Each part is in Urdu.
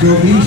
24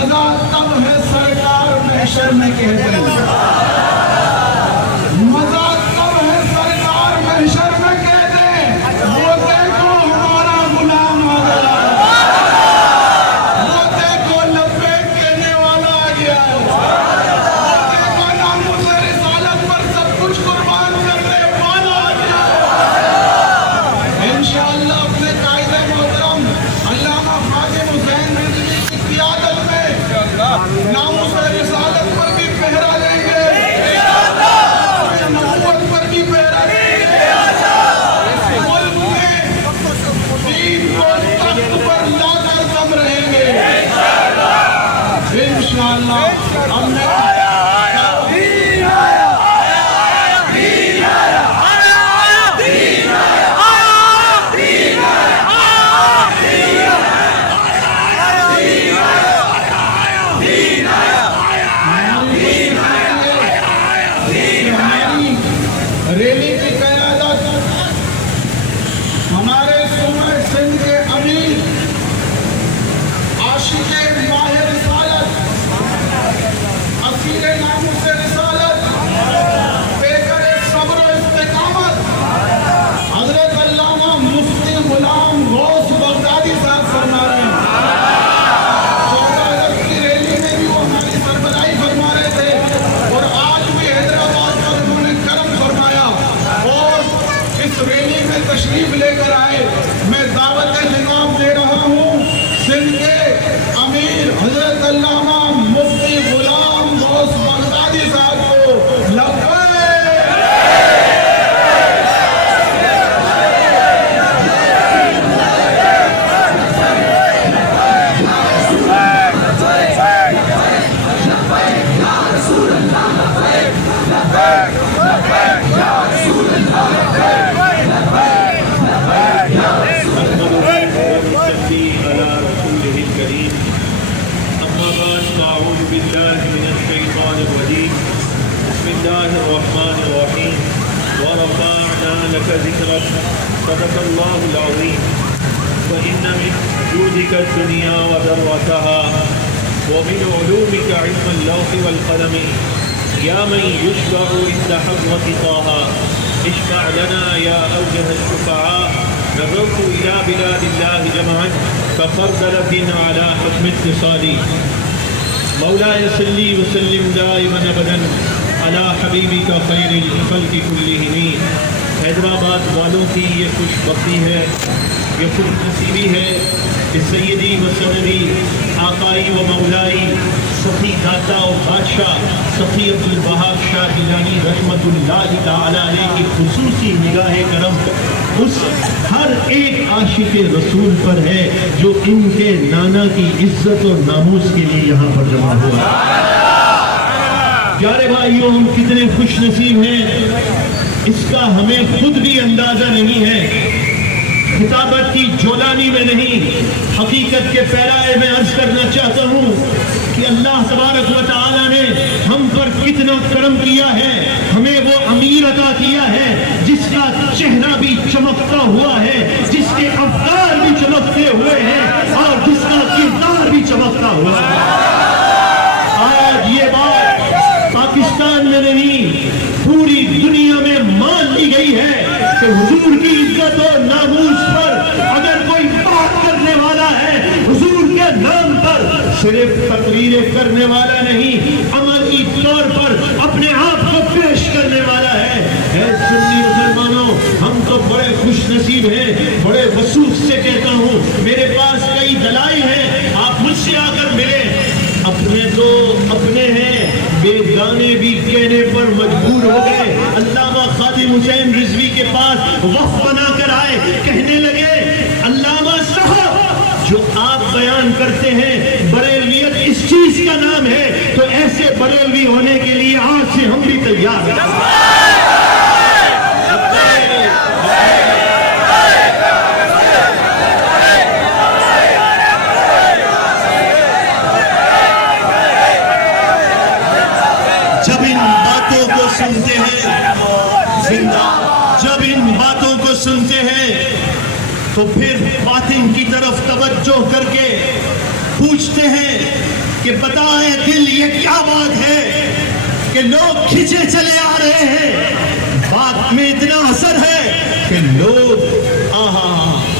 مزہ تب ہے سرکار محشر میں کہتے ہیں، مزہ تب ہے سرکار محشر میں کہتے ہیں، وہ دیکھو ہمارا غلام آ گیا، وہ دیکھو لبیک کہنے والا آ گیا ہے، وہ دیکھو ناموس رسالت پر سب کچھ قربان کرنے والا آ گیا ہے۔ انشاءاللہ اپنے قائد محترم علامہ خادم حسین رضوی کی قیادت میں ناموس رسالت پر بھی پہرا لیں گے، نبوت پر بھی پہرا لیں گے، ملک میں دین کو تخت پر لا کر دم رہیں گے انشاءاللہ۔ ہم نے ریلی کی قیادت ہمارے صوبہ سندھ کے امیر عاشق ماہ رسالت، اسیر ناموس رسالت، پیکر صبر و استقامت حضرت علامہ مفتی غلام غوث بغدادی صاحب فرما رہے ہیں۔ 14 اگست کی ریلی میں بھی وہ ہماری سربراہی فرما رہے تھے اور آج بھی حیدرآباد کا انہوں نے کرم فرمایا اور اس ریلی میں تشریف لے کر آئے۔ میں دعوت خطاب دے رہا ہوں سندھ کے امیر حضرت علامہ مفتی غلام غوث بغدادی صاحب کو لبیک۔ صدق الله العظيم وإن من جودك الدنيا وذروتها ومن علومك علم اللوح والقلم يا من يشفع عند حضرة طه اشفع لنا يا أوجه الشفعاء نظرت إلى بلاد الله جمعا كخردلة على حكم اتصالي مولاي صل وسلم دائما أبدا على حبيبك خير الخلق كلهم۔ حیدرآباد والوں کی یہ خوش بختی ہے، یہ خوش نصیبی ہے کہ سیدی و سندی آقائی و مولائی سخی داتا و بادشاہ سخی عبدالوہاب شاہ گیلانی رحمت اللہ تعالی علیہ کی خصوصی نگاہ کرم اس ہر ایک عاشق رسول پر ہے جو ان کے نانا کی عزت اور ناموس کے لیے یہاں پر جمع ہوا۔ پیارے بھائیوں، ہم کتنے خوش نصیب ہیں اس کا ہمیں خود بھی اندازہ نہیں ہے، خطابت کی جولانی میں نہیں، حقیقت کے پیرائے میں عرض کرنا چاہتا ہوں کہ اللہ تبارک و تعالی نے ہم پر کتنا کرم کیا ہے، ہمیں وہ امیر عطا کیا ہے جس کا چہرہ بھی چمکتا ہوا ہے، جس کے افکار بھی چمکتے ہوئے ہیں اور جس کا کردار بھی چمکتا ہوا ہے۔ آج یہ بات پاکستان میں نہیں پوری دنیا میں مان لی گئی ہے کہ حضور کی عزت اور ناموس پر اگر کوئی بات کرنے والا ہے، حضور کے نام پر صرف تقریریں کرنے والا نہیں، عملی طور پر اپنے آپ کو پیش کرنے والا ہے۔ اے سنی مسلمانوں، ہم تو بڑے خوش نصیب ہیں، بڑے وثوق سے کہتا ہوں، میرے پاس کئی دلائل ہیں، آپ مجھ سے آ کر ملے، اپنے تو اپنے ہیں، بیگانے بھی کہنے پر مجبور ہو گئے۔ علامہ خادم حسین رضوی کے پاس وقف بنا کر آئے، کہنے لگے علامہ صاحب جو آپ بیان کرتے ہیں بریلویت اس چیز کا نام ہے، تو ایسے بریلوی ہونے کے لیے آج سے ہم بھی تیار ہیں۔ جب ان باتوں کو سنتے ہیں جب ان باتوں کو سنتے ہیں تو پھر باطن کی طرف توجہ کر کے پوچھتے ہیں کہ بتائیں دل یہ کیا بات ہے کہ لوگ کھینچے چلے آ رہے ہیں، بات میں اتنا اثر ہے کہ لوگ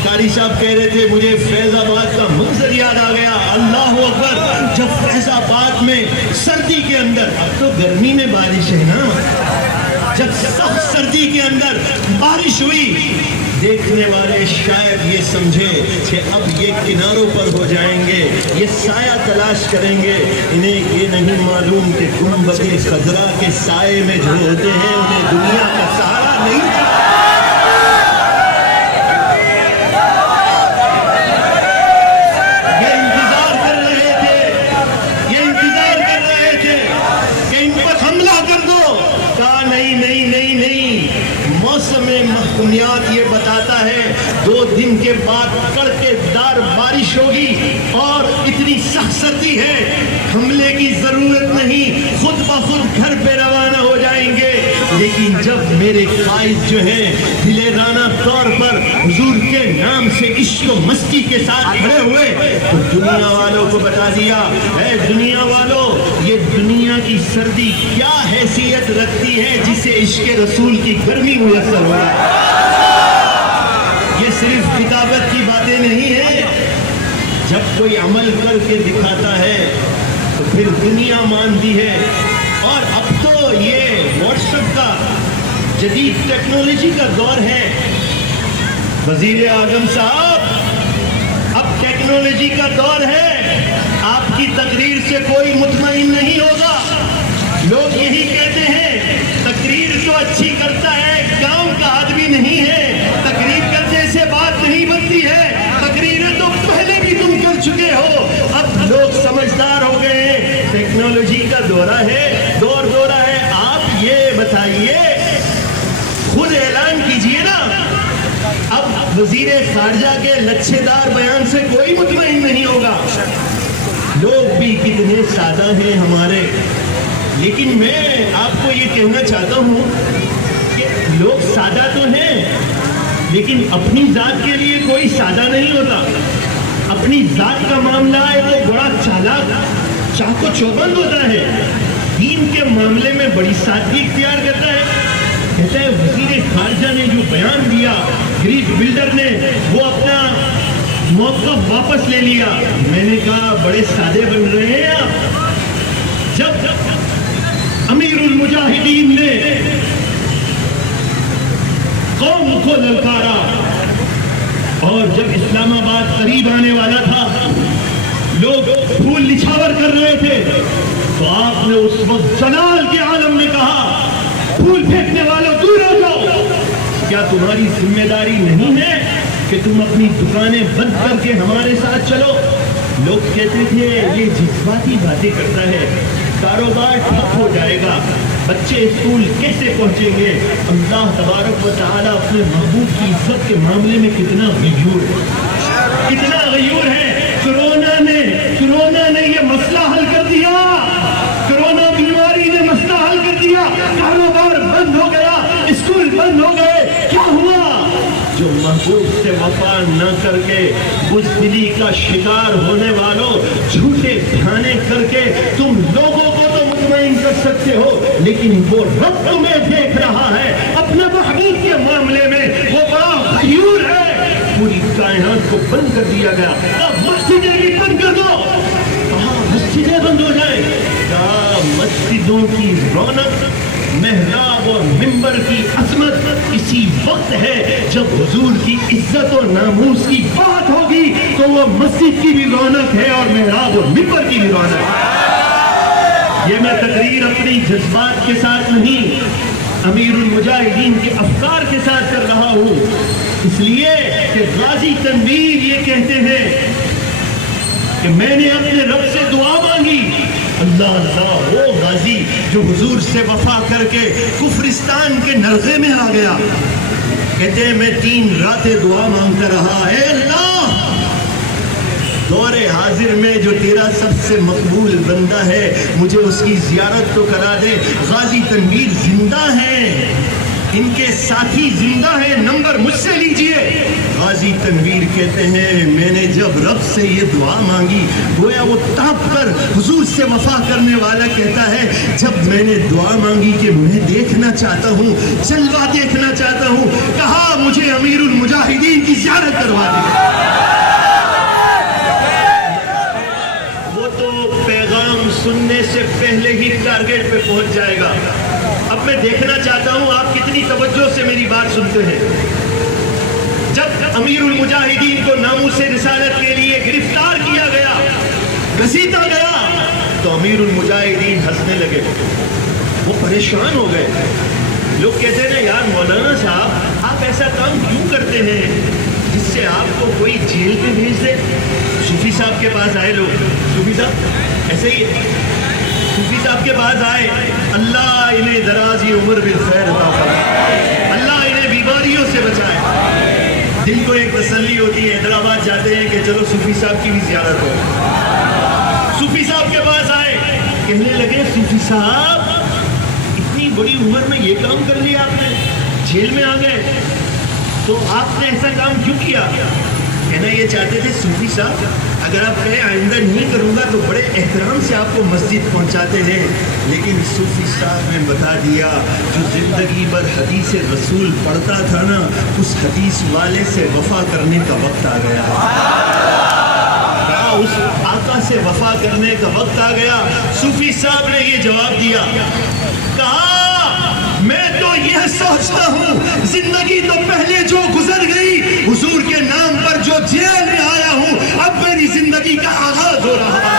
قاری صاحب کہہ رہے تھے مجھے فیض آباد کا منظر یاد آ گیا، اللہ اکبر، جب فیض آباد میں سردی کے اندر، اب تو گرمی میں بارش ہے نا، جب سخت سردی کے اندر بارش ہوئی، دیکھنے والے شاید یہ سمجھے کہ اب یہ کناروں پر ہو جائیں گے، یہ سایہ تلاش کریں گے، انہیں یہ نہیں معلوم کہ گنبد خضرا کے سائے میں جو ہوتے ہیں انہیں دنیا کا سہارا نہیں محکومیات یہ بتاتا ہے 2 دن کے بعد کڑکے دار بارش ہوگی اور اتنی سخت سردی ہے، حملے کی ضرورت نہیں، خود بخود گھر پہ روانہ ہو جائیں گے۔ لیکن جب میرے قائد جو ہیں دلیرانہ طور پر حضور کے نام سے عشق و مستی کے ساتھ کھڑے ہوئے تو دنیا والوں کو بتا دیا، اے دنیا والوں، یہ دنیا کی سردی کیا حیثیت رکھتی ہے جسے عشق رسول کی گرمی میسر ہو رہا ہے۔ یہ صرف کتابت کی باتیں نہیں ہیں، جب کوئی عمل کر کے دکھاتا ہے تو پھر دنیا مانتی ہے۔ اور اب تو یہ واٹس ایپ کا جدید ٹیکنالوجی کا دور ہے۔ وزیر اعظم صاحب، اب ٹیکنالوجی کا دور ہے، آپ کی تقریر سے کوئی مطمئن نہیں ہوگا، لوگ یہی کہتے ہیں تقریر تو اچھی کرتا ہے، گاؤں کا آدمی نہیں ہے، تقریر کرنے سے بات نہیں بنتی ہے، تقریریں تو پہلے بھی تم کر چکے ہو۔ اب لوگ سمجھدار ہو گئے ہیں، ٹیکنالوجی کا دورہ ہے، دورہ ہے۔ آپ یہ بتائیے، خود اعلان کیجئے نا، اب وزیر خارجہ کے لچھے دار بیان سے کوئی مطمئن نہیں ہوگا۔ لوگ بھی کتنے سادہ ہیں ہمارے، لیکن میں آپ کو یہ کہنا چاہتا ہوں کہ لوگ سادہ تو ہیں، لیکن اپنی ذات کے لیے کوئی سادہ نہیں ہوتا۔ اپنی ذات کا معاملہ ہے تو بڑا چالاک، چاق و چوبند ہوتا ہے، دین کے معاملے میں بڑی سادگی اختیار کرتا ہے۔ کہتا ہے وزیر خارجہ نے جو بیان دیا، گریف بلڈر نے وہ اپنا موقف واپس لے لیا۔ میں نے کہا بڑے سادے بن رہے ہیں آپ۔ جب امیر المجاہدین نے قوم کو للکارا اور جب اسلام آباد قریب آنے والا تھا، لوگ پھول نچھاور کر رہے تھے، تو آپ نے اس وقت جلال کے عالم میں کہا پھول پھینکنے والوں دور ہو جاؤ۔ کیا تمہاری ذمہ داری نہیں ہے کہ تم اپنی دکانیں بند کر کے ہمارے ساتھ چلو؟ لوگ کہتے تھے یہ جذباتی باتیں کرتا ہے، کاروبار ٹھپ ہو جائے گا، بچے اسکول کیسے پہنچیں گے؟ اللہ تبارک و تعالیٰ اپنے محبوب کی عزت کے معاملے میں کتنا غیور ہے، کتنا غیور ہے۔ کرونا نے یہ مسئلہ حل کر دیا، کرونا بیماری نے مسئلہ حل کر دیا، کاروبار بند ہو گیا، اسکول بند ہو گئے۔ کیا ہوا؟ جو محبوب سے وفا نہ کر کے بزدلی کا شکار ہونے والوں، جھوٹے بہانے کر کے تم لوگوں کو تو مطمئن کر سکتے ہو، لیکن وہ رب تمہیں دیکھ رہا ہے، اپنے محبوب کے معاملے میں وہ بڑا غیور ہے۔ پوری کائنات کو بند کر دیا گیا، اب مسجدیں بھی بند کر دو۔ کہاں مسجدیں بند ہو جائیں؟ کہاں مسجدوں کی رونق، محراب اور منبر کی عظمت اسی وقت ہے جب حضور کی عزت و ناموس کی بات ہوگی تو وہ مسجد کی بھی رونق ہے اور محراب اور منبر کی بھی رونق ہے۔ یہ میں تقریر اپنی جذبات کے ساتھ نہیں، امیر المجاہدین کے افکار کے ساتھ کر رہا ہوں، اس لیے کہ غازی تنویر یہ کہتے ہیں کہ میں نے اپنے رب سے دعا مانگی، اللہ اللہ، وہ غازی جو حضور سے وفا کر کے کفرستان کے نرغے میں آ گیا، کہتے ہیں میں 3 راتیں دعا مانگتا رہا، اے اللہ، دور حاضر میں جو تیرا سب سے مقبول بندہ ہے مجھے اس کی زیارت تو کرا دے۔ غازی تنویر زندہ ہیں، ان کے ساتھی زندہ ہیں، نمبر مجھ سے لیجئے۔ غازی تنویر کہتے ہیں میں نے جب رب سے یہ دعا مانگی، گویا وہ تاپ کر حضور سے وفا کرنے والا کہتا ہے جب میں نے دعا مانگی کہ میں دیکھنا چاہتا ہوں، جلوہ دیکھنا چاہتا ہوں، کہا مجھے امیر المجاہدین کی زیارت کروا دی۔ وہ تو پیغام سننے سے پہلے ہی ٹارگیٹ پہ پہنچ جائے گا۔ اب میں دیکھنا چاہتا ہوں آپ کتنی توجہ سے میری بات سنتے ہیں۔ جب امیر المجاہدین کو ناموس رسالت کے لیے گرفتار کیا گیا، گھسیٹا گیا، تو امیر المجاہدین ہنسنے لگے، وہ پریشان ہو گئے۔ لوگ کہتے ہیں یار مولانا صاحب آپ ایسا کام کیوں کرتے ہیں جس سے آپ کو کوئی جیل پہ بھیج دے؟ صوفی صاحب کے پاس آئے لوگ، صوفی صاحب ایسے ہی صوفی صاحب کے پاس آئے، اللہ انہیں درازی عمر بالخیر عطا فرمائے، اللہ انہیں بیماریوں سے بچائے۔ دل کو ایک تسلی ہوتی ہے، حیدرآباد جاتے ہیں کہ چلو صوفی صاحب کی بھی زیارت ہو۔ صوفی صاحب کے پاس آئے، کہنے لگے صوفی صاحب اتنی بڑی عمر میں یہ کام کر لیا آپ نے، جیل میں آ گئے، تو آپ نے ایسا کام کیوں کیا؟ کہنا یہ چاہتے تھے صوفی صاحب اگر آپ کہیں آئندہ نہیں کروں گا تو بڑے احترام سے آپ کو مسجد پہنچاتے ہیں، لیکن صوفی صاحب نے بتا دیا جو زندگی بھر حدیث رسول پڑھتا تھا نا، اس حدیث والے سے وفا کرنے کا وقت آ گیا، اس آقا سے وفا کرنے کا وقت آ گیا۔ صوفی صاحب نے یہ جواب دیا، کہا میں تو یہ سوچتا ہوں زندگی تو پہلے جو گزر گئی، حضور کے نام پر جو جیل میں آیا ہوں، اب میری زندگی کا آغاز ہو رہا ہے۔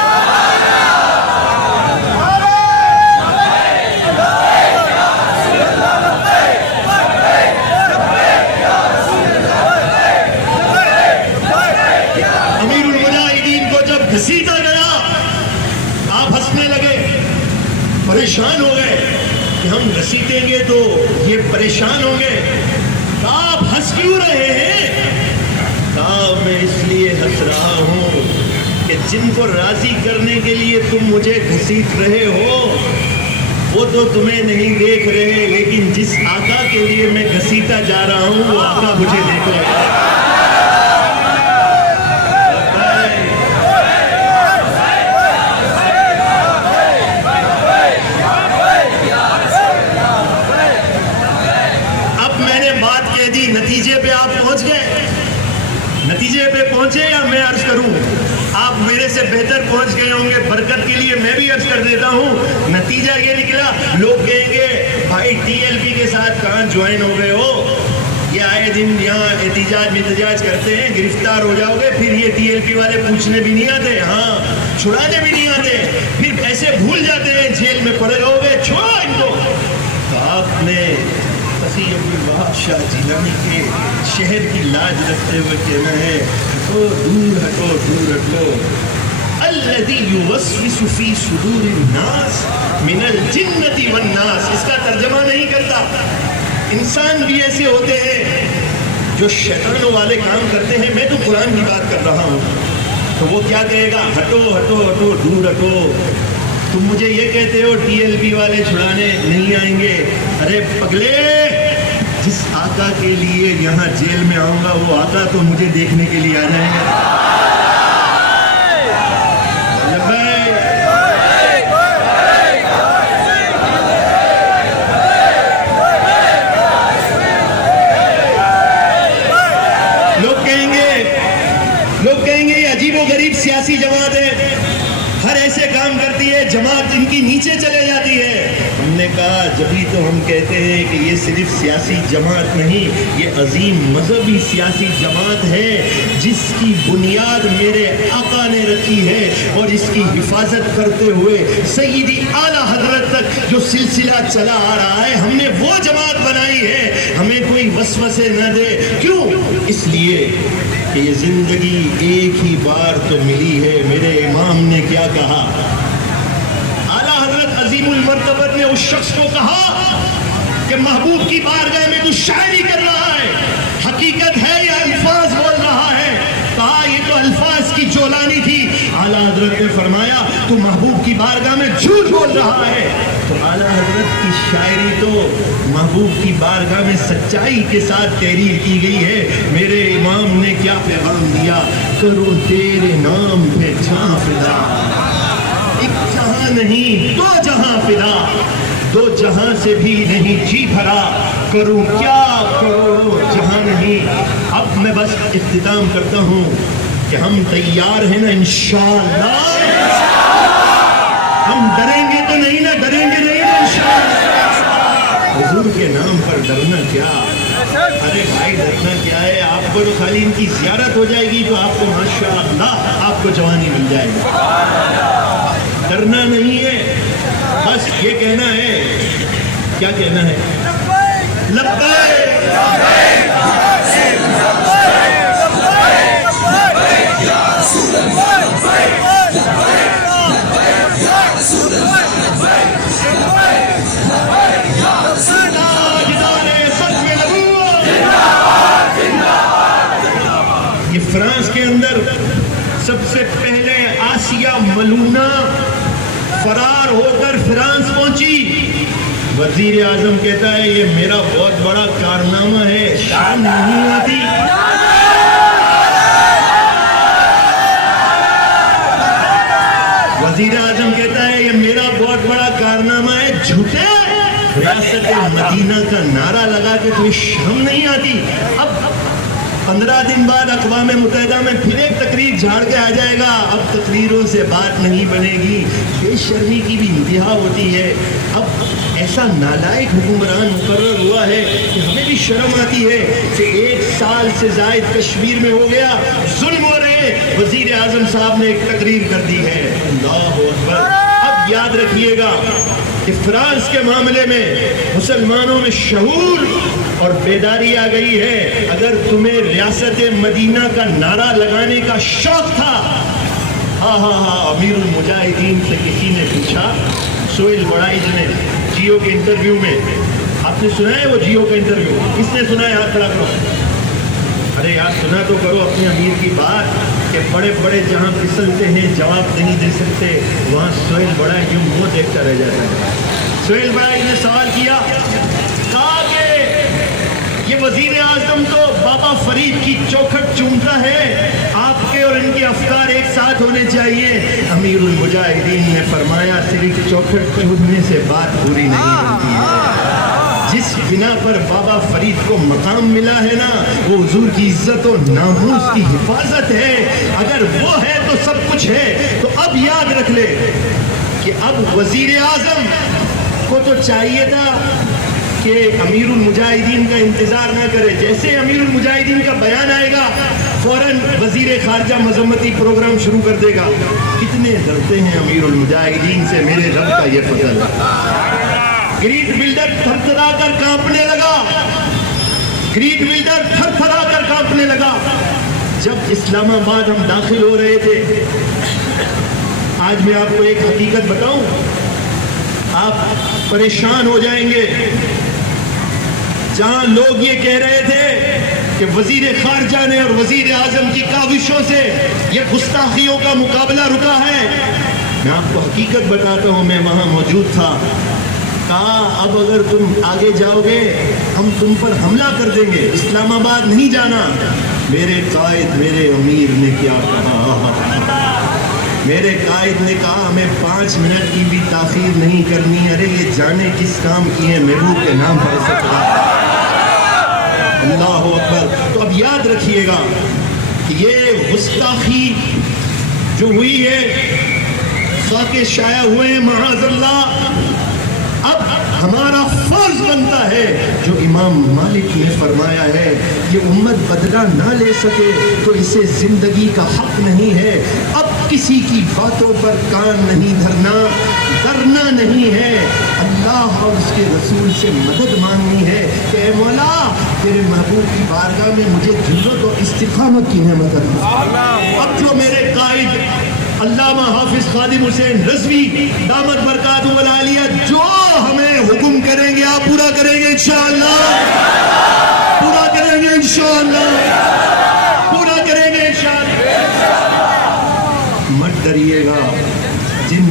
امیر المجاہدین کو جب گھسیٹا گیا، آپ ہنسنے لگے، پریشان ہو گئے کہ ہم گھسیٹیں گے تو یہ پریشان ہوں گے۔ آپ ہنس کیوں رہے ہیں؟ کہا میں اس لیے ہنس رہا ہوں کہ جن کو راضی کرنے کے لیے تم مجھے گھسیٹ رہے ہو وہ تو تمہیں نہیں دیکھ رہے، لیکن جس آقا کے لیے میں گھسیٹا جا رہا ہوں وہ آقا مجھے دیکھ رہے ہیں۔ نتیجے پہ آپ پہنچ گئے، نتیجے پہ پہنچے یا میں عرض کروں؟ آپ میرے سے بہتر پہنچ گئے ہوں گے، برکت کے لیے میں بھی عرض کر دیتا ہوں۔ نتیجہ یہ نکلا، لوگ کہیں گے بھائی ٹی ایل پی کے ساتھ کہاں جوائن ہو گئے ہو، یہ آئے دن یہاں احتجاج محتجاج کرتے ہیں، گرفتار ہو جاؤ گے، پھر یہ ٹی ایل پی والے پوچھنے بھی نہیں آتے، ہاں چھڑانے بھی نہیں آتے، پھر ایسے بھول جاتے ہیں، جیل میں پڑے رہو گے، چھوڑو ان کو۔ تو آپ نے عبدالوہاب شاہ جیلانی کے شہر کی لاج رکھتے ہوئے کہنا ہے، ہٹو دور ہٹو دور ہٹو، الذی یوسوس فی صدور الناس من الجنۃ والناس۔ اس کا ترجمہ نہیں کرتا، انسان بھی ایسے ہوتے ہیں جو شیطانوں والے کام کرتے ہیں، میں تو قرآن کی بات کر رہا ہوں۔ تو وہ کیا کہے گا، ہٹو ہٹو ہٹو دور ہٹو، تم مجھے یہ کہتے ہو ٹی ایل پی والے چھڑانے نہیں آئیں گے، ارے پگلے جس آقا کے لیے یہاں جیل میں آؤں گا وہ آقا تو مجھے دیکھنے کے لیے آ جائیں گے۔ لوگ کہیں گے یہ عجیب و غریب سیاسی جماعت ہے، ہر ایسے کام کرتی ہے، جماعت ان کی نیچے چلے جاتی ہے۔ ہم نے کہا جبھی تو ہم کہتے ہیں کہ یہ صرف سیاسی جماعت نہیں، یہ عظیم مذہبی سیاسی جماعت ہے جس کی بنیاد میرے آقا نے رکھی ہے، اور اس کی حفاظت کرتے ہوئے سیدی اعلیٰ حضرت تک جو سلسلہ چلا آ رہا ہے، ہم نے وہ جماعت بنائی ہے، ہمیں کوئی وسوسے نہ دے۔ کیوں؟ اس لیے کہ یہ زندگی ایک ہی بار تو ملی ہے۔ میرے امام نے کیا کہا؟ اعلیٰ حضرت عظیم المرتبت نے اس شخص کو کہا کہ محبوب کی بارگاہ میں تو شاعری کر رہا ہے، حقیقت ہے یا الفاظ بول رہا ہے؟ کہا یہ تو الفاظ کی چولانی تھی۔ اعلیٰ حضرت نے فرمایا تو محبوب کی بارگاہ میں جھوٹ بول رہا ہے. تو اعلیٰ حضرت کی شاعری تو محبوب کی بارگاہ میں سچائی کے ساتھ تحریر کی گئی ہے. میرے امام نے کیا پیغام دیا, کرو تیرے نام پہ جہاں فدا, ایک جہاں نہیں دو جہاں فدا, دو جہاں سے بھی نہیں جی بھرا, کروں کیا کرو جہاں نہیں. اب میں بس اختتام کرتا ہوں کہ ہم تیار ہیں نا انشاءاللہ, ہم ڈریں گے تو نہیں نا, ڈریں گے نہیں نا انشاءاللہ. حضور کے نام پر ڈرنا کیا, ارے بھائی ڈرنا کیا ہے, آپ کو تو خالی ان کی زیارت ہو جائے گی تو آپ کو ماشاءاللہ آپ کو جوانی مل جائے گی. ڈرنا نہیں ہے, بس یہ کہنا ہے, کیا کہنا ہے, لبیک یہ فرانس کے اندر سب سے پہلے آسیہ ملونہ فرار ہو کر فرانس پہنچی. وزیر اعظم کہتا ہے یہ میرا بہت بڑا کارنامہ ہے, شرم نہیں آتی. وزیر اعظم کہتا ہے یہ میرا بہت بڑا کارنامہ ہے, جھوٹے ریاست مدینہ کا نعرہ لگا کے تمہیں شرم نہیں آتی. اب 15 دن بعد اقوام متحدہ میں پھر ایک تقریر جھاڑ کے آ جائے گا, اب تقریروں سے بات نہیں بنے گی. بے شرمی کی بھی انتہا ہوتی ہے. اب ایسا نالائق حکمران مقرر ہوا ہے کہ ہمیں بھی شرم آتی ہے کہ 1 سال سے زائد کشمیر میں ہو گیا, ظلم ہو رہے, وزیر اعظم صاحب نے ایک تقریر کر دی ہے. اللہ اکبر. اب یاد رکھیے گا کہ فرانس کے معاملے میں مسلمانوں میں شعور اور بیداری آ گئی ہے. اگر تمہیں ریاست مدینہ کا نعرہ لگانے کا شوق تھا, ہاں امیر المجاہدین سے کسی نے پوچھا, سہیل بڑائچ نے جیو کے انٹرویو میں, آپ نے سنا ہے وہ جیو کا انٹرویو, کس نے سنا ہے ہاتھ کھڑا کرو. ارے یار سنا تو کرو اپنے امیر کی بات, کہ بڑے بڑے جہاں پھسلتے ہیں جواب نہیں دے سکتے, وہاں سہیل بڑائچ یوں منہ دیکھتا رہ جاتا ہے. سہیل بڑائچ نے سوال کیا, کہا کہ یہ وزیر اعظم تو بابا فرید کی چوکھٹ چومتا ہے, آپ کے اور ان کے افکار ایک ساتھ ہونے چاہیے. امیر المجاہدین نے فرمایا صرف چوکھٹ چومنے سے بات پوری نہیں ہوتی ہے. جس بنا پر بابا فرید کو مقام ملا ہے نا, وہ حضور کی عزت و ناموس کی حفاظت ہے. اگر وہ ہے تو سب کچھ ہے. تو اب یاد رکھ لے کہ اب وزیر اعظم کو تو چاہیے تھا کہ امیر المجاہدین کا انتظار نہ کرے. جیسے امیر المجاہدین کا بیان آئے گا فوراً وزیر خارجہ مذمتی پروگرام شروع کر دے گا. کتنے ڈرتے ہیں امیر المجاہدین سے, میرے رب کا یہ فضل ہے. گریٹ بلڈر تھر تھرا کر کانپنے لگا, گریٹ بلڈر تھر تھرا کر کانپنے لگا. جب اسلام آباد ہم داخل ہو رہے تھے, آج میں آپ کو ایک حقیقت بتاؤں, آپ پریشان ہو جائیں گے. جہاں لوگ یہ کہہ رہے تھے کہ وزیر خارجہ نے اور وزیر اعظم کی کاوشوں سے یہ گستاخیوں کا مقابلہ رکا ہے, میں آپ کو حقیقت بتاتا ہوں, میں وہاں موجود تھا. کہا اب اگر تم آگے جاؤ گے ہم تم پر حملہ کر دیں گے, اسلام آباد نہیں جانا. میرے قائد میرے امیر نے کیا کہا, میرے قائد نے کہا ہمیں 5 منٹ کی بھی تاخیر نہیں کرنی. ارے یہ جانے کس کام کی ہے, محبوب کے نام پر سکتا. اللہ اکبر. تو اب یاد رکھیے گا کہ یہ گستاخی جو ہوئی ہے, خاکے شائع ہوئے ہیں معاذ اللہ. اب ہمارا فرض بنتا ہے جو امام مالک نے فرمایا ہے, یہ امت بدلہ نہ لے سکے تو اسے زندگی کا حق نہیں ہے. اب کسی کی باتوں پر کان نہیں دھرنا, ڈرنا نہیں ہے, اللہ اور اس کے رسول سے مدد مانگنی ہے کہ اے مولا تیرے محبوب کی بارگاہ میں مجھے جرأت و استقامت کی نعمت عطا. اب جو میرے قائد علامہ حافظ خادم حسین رضوی دامت برکاتہ العالیہ جو ہمیں حکم کریں گے آپ پورا کریں گے انشاءاللہ, پورا کریں گے انشاءاللہ, پورا کریں گے انشاءاللہ. مت ڈریے گا, جن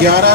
11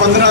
15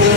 3